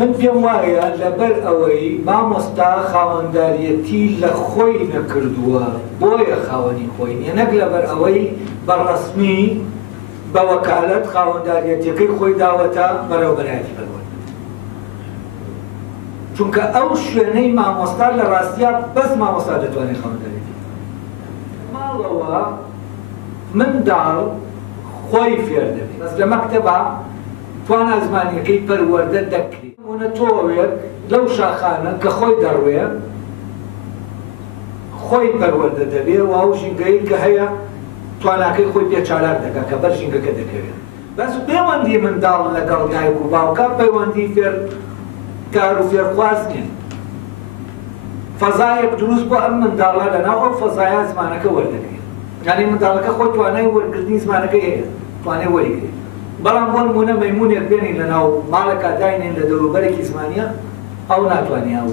من پێم وایە لەبەر ئەوەی مامۆستا خاوەنداریەتی لە خۆی نەکردووە بۆیە خاوەنی خۆی نیە، نەک لەبەر ئەوەی بەڕەسمی بە وەکالەت خاوەنداریەتیەکەی خۆی داوەتە بەڕێوەبەرایەتی پەروەردە. چونکە ئەو شوێنەی مامۆستا لە ڕاستیە بەس مامۆستا دەتوانێت خاوەنداریەتی ماڵەوە منداڵ خۆی فێر دەبێت، بەس لە مەکتەبە توانە زمانیەکەی پەروەردە دەکرێت. تۆوێت لەو شاخانە کە خۆی دەڕوێ خۆی پەروەردە دەبێت و ئەو ژینگەی کە هەیە تواناکەی خۆی پێ چالاک دەکات کە بەر ژینگەکە دەکەوێت. بەس پەیوەندی منداڵ لەگەڵ دایک و باوکە پەیوەندی کار و فێرخواز نیە. فەزایەک دروست بۆ ئەم منداڵە لەناو ئەو فەزایە زمانەکە وەردەگرێت. یعنی منداڵەکە خۆی توانای وەرگرتنی زمانەکەی هەیە، توانای وەریگرێت. بەڵام بۆ نمونە مەیمونێک بێنین لەناو ماڵێکا داینێن لە دەوروبەرێکی زمانیە ئەو ناتوانێت و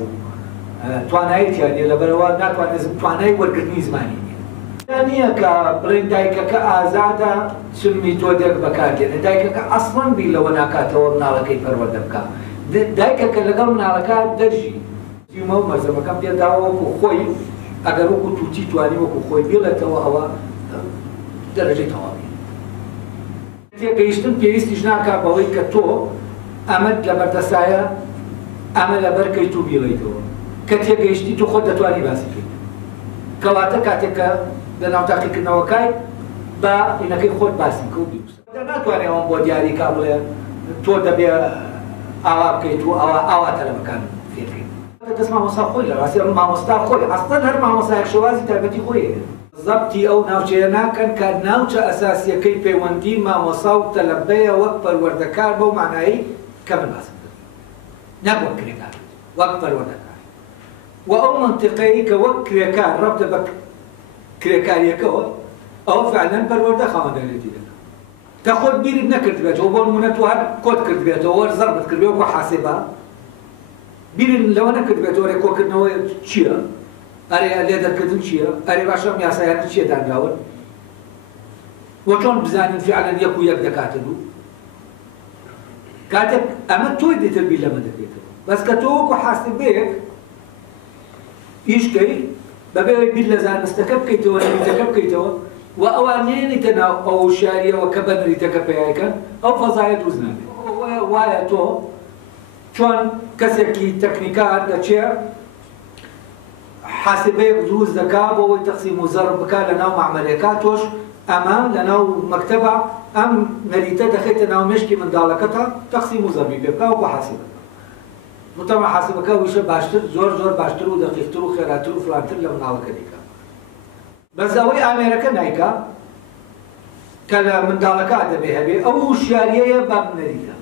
توانایەتیان نیە لەبەرەوە ناتوانێت توانای وەرگرتنی زمانی نیە. نییە کە بڵێن دایکەکە ئازادە چ میتۆدێک بەکاردێنێت، دایکەکە ئەسڵەن بیر لەوە ناکاتەوە مناڵەکەی پەروەردە بکات. دایکەکە لەگەڵ مناڵەکە دەرژی و مەرزەمەکەم پێداوە وەکو خۆی ئەگەر وەکو تووتی توانی وەکو خۆی بێڵێتەوە ئەوە دەرەجەی تەواوی. تێگەیشتن پێویستیش ناکات بەوەی کە تۆ ئەمەت لە بەردەسایە ئەمە لەبەر کەی تو بیڵیتەوە، کە تێگەیشتی تو خۆت دەتوانی باسی بکەیت. کەواتە کاتێککە لەناو تاقیکردنەوەکای بە ئینەکەی خۆت باسی بکە و بیوسە. ناتوانێت ئەوم بۆ دیاریکا بڵێ تۆ دەبێ ئاوا بکەیت و ئاوا تەلەبەکان فێرکەیت. دەست مامۆستا خۆی لە ڕاستی مامۆستا خۆی ئەسڵەن هەر مامۆستایەک شێوازی تایبەتی خۆیە. ضبطی ئەو ناوچەیە ناکەن کە ناوچە ئەساسیەکەی پەیوەندی مامۆستا و تەلەبەیە وەک پەروەردەکار بەو معنایی کە من باسم کرد، نەک وەک کرێکار، وەک پەروەردەکار. و ئەو منتیقەیە کە وەک کرێکار ڕەبتە بە کرێکاریەکەەوە ئەوە فعلەن پەروەردە خاوەنداریەتی دەکات. کە خۆت بیرت نەکردبێتەوە بۆ نمونە تو هەر کۆت کردبێتەوە وەرز ضەربت کردبێت وەکو حاسێبە بیرت لەوە نەکردبێتەوە ڕێکۆکردنەوە چییە؟ ئەرێ لێدەرکردن چییە؟ ئەرێ باشە یاسایانە چییە دانراون؟ وە چۆن بزانین فعلەن یەک و یەک دەکاتە دوو؟ کاتێک ئەمە تۆی دێتر بیر لەمە دەکرێتەوە. بەس کە تۆ وەکو حاسێبەیەک ئیشکەی بەبێ بیر لە زانستەکە بکەیتەوە لە نریتەکە بکەیتەوە و ئەوان نێنیتە ناو ئەو شاریەوە کە بە نریتەکە پێیاکەن ئەو فەزایە دروست نابێت. وایە تۆ چۆن کەسێکی تەکنیکار دەچێ حاسبەیەک دروست دەکات بۆ ئەوەی تەقسیم و زەرب بکات لە ناو مەعمەلەکە، تۆش ئەمە لە ناو مەکتەبە ئەم نەریتە دەخێتە ناو مێشکی منداڵەکەتە تەقسیم و زەربی پێ بکات وەکو حاسبەکە. متەمە حاسبەکە ویشە باشتر زۆر باشتر و دەقیقتر و خێراتر و فلانتر لە مناڵەکە دیکە. بەس ئەوەی ئامێرەکە نایکا کە لە منداڵەکە دەبێ هەبێ ئەو وشیاریەیە بە نەریتە.